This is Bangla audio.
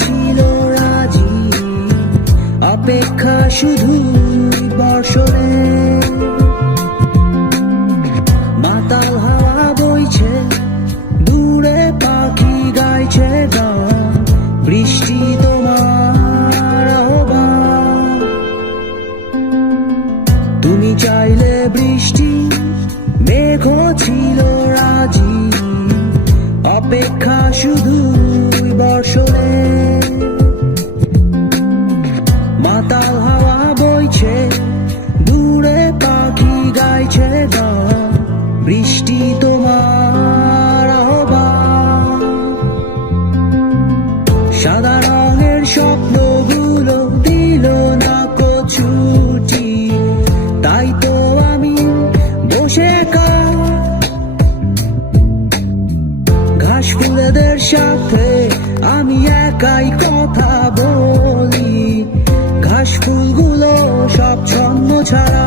ছিল রাজি, অপেক্ষা শুধু বর্ষণে। মাতাল হাওয়া বইছে, দূরে পাখি গাইছে গান, বৃষ্টি তোমার আহ্বান। তুমি চাইলে বৃষ্টি, মেঘও ছিল রাজি, অপেক্ষা শুধু বর্ষণে। মাতাল হাওয়া বইছে, দূরে পাখি গাইছে গান, বৃষ্টি তোমার আহ্বান। সাদা রঙের স্বপ্নগুলো দিল না ছুটি, তাই তো আমি বসে ঘাস ফুলেদের সাথে আমি একাই কথা বলি, ঘাস ফুলগুলো সব ছন্ন ছাড়া।